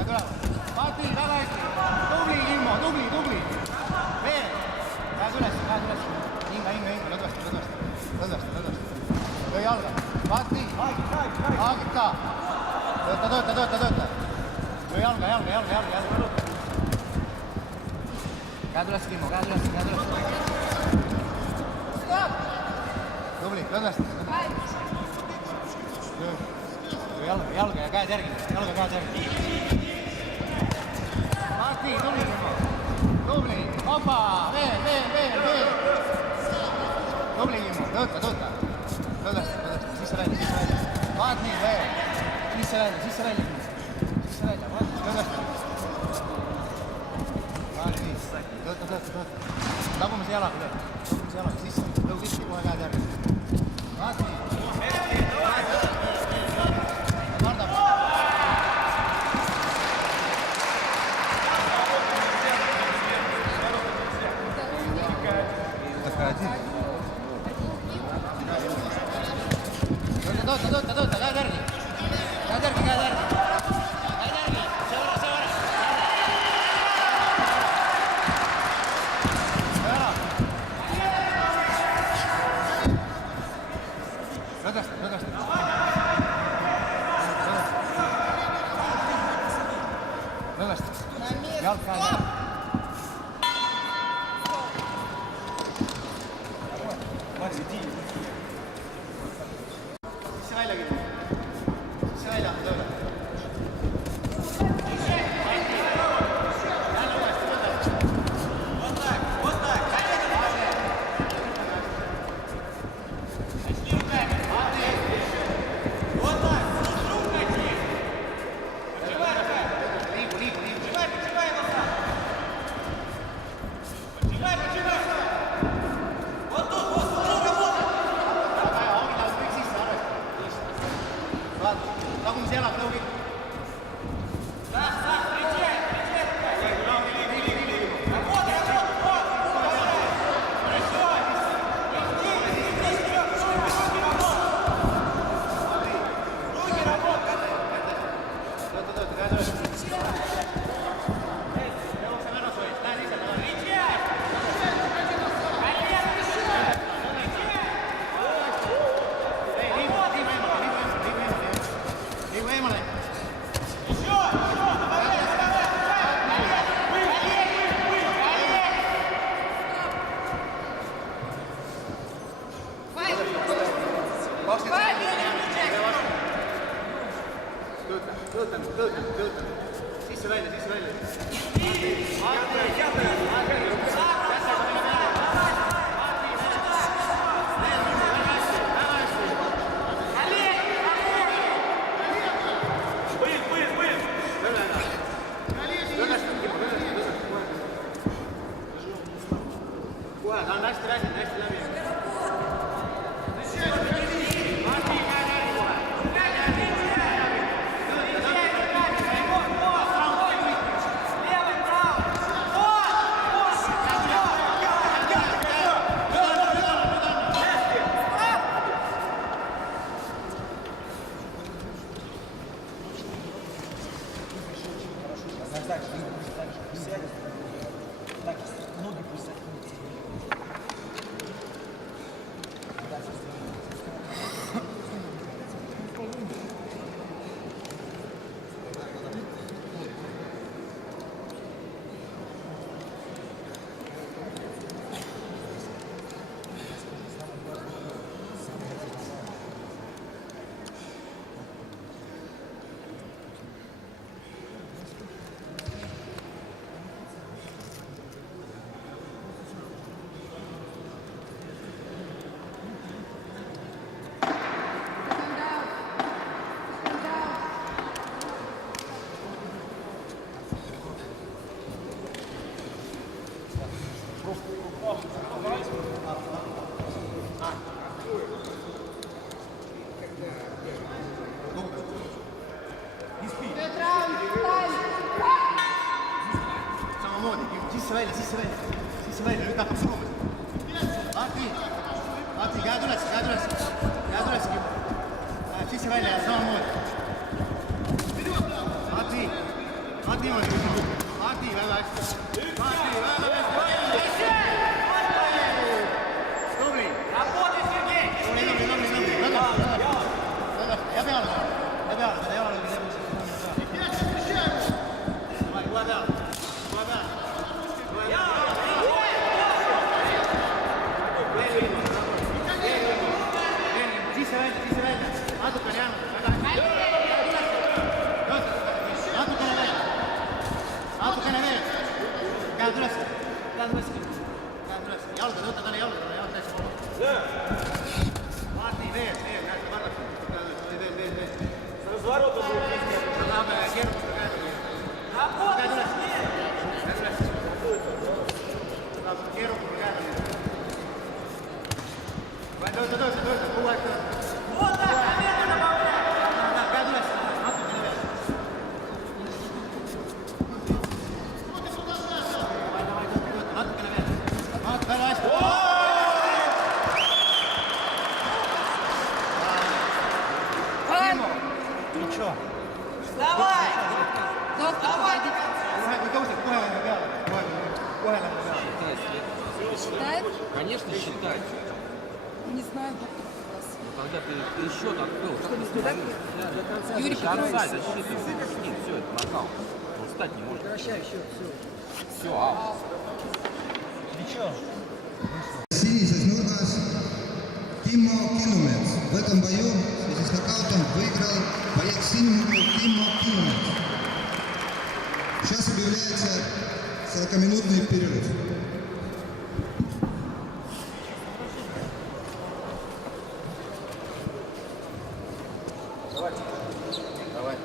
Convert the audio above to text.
käed üleval. Mati, väga hästi. Tubli, Kimmo, tubli. Veel. Käed üles. Hinga, lõdvesta. Löö jalga. Mati. Haagita. Tööta. Löö jalga. Käed üles, Kimmo, käed üles. Tubli, lõdvesta. Jalga ja käed järgi. Mati, tubli, opa, veel. Tubli, Kimmo, tööta. Lõdvesta, sisse välja. Mati, veel. Sisse välja, lõdvesta. Mati, tööta. Tagumise jalaga, sisse. Lõu sisse, kohe käed järgi. Mati. Tööta, käed järgi. Lõdvesta. Jalg käed järgi. Sisse välja, Kimmo. Sisse välja, tööle. Tagumise jalaga, lõugi. Töötan. Sisse välja. Kohe, ta on hästi läbi. Ноги пусть соткнутся. Samamoodi, sisse välja, nüüd hakkab suruma. Mati, käed üles, sisse välja ja samamoodi. Mati, Активно. Активно. Добрый. Работай, Сергей! Я бегал. Давай, глаза. Sì, si vede. Vado Caniano. Vado Canavera. Cadresi. Jalka, otta tänne jalka. Martin, vee. Vee. С разворота будет везде. Работай, Сергей! Вот так, наверх добавляй! Ничего. Давай! Давай! Давай. Считает? Конечно, считать. Не знаю, доктор класс. Но когда ты счет открыл, как ты остановился? До конца. Юрий До конца Петрович. засчитываешь. Нет, все, это нокаут. Он встать не может. Прощай, все. Все, аут. Синий заснул нас Тимо Килумец. В этом бою в связи с нокаутом выиграл боец синему Тимо Килумец. Сейчас объявляется 40-минутный перерыв. Давай.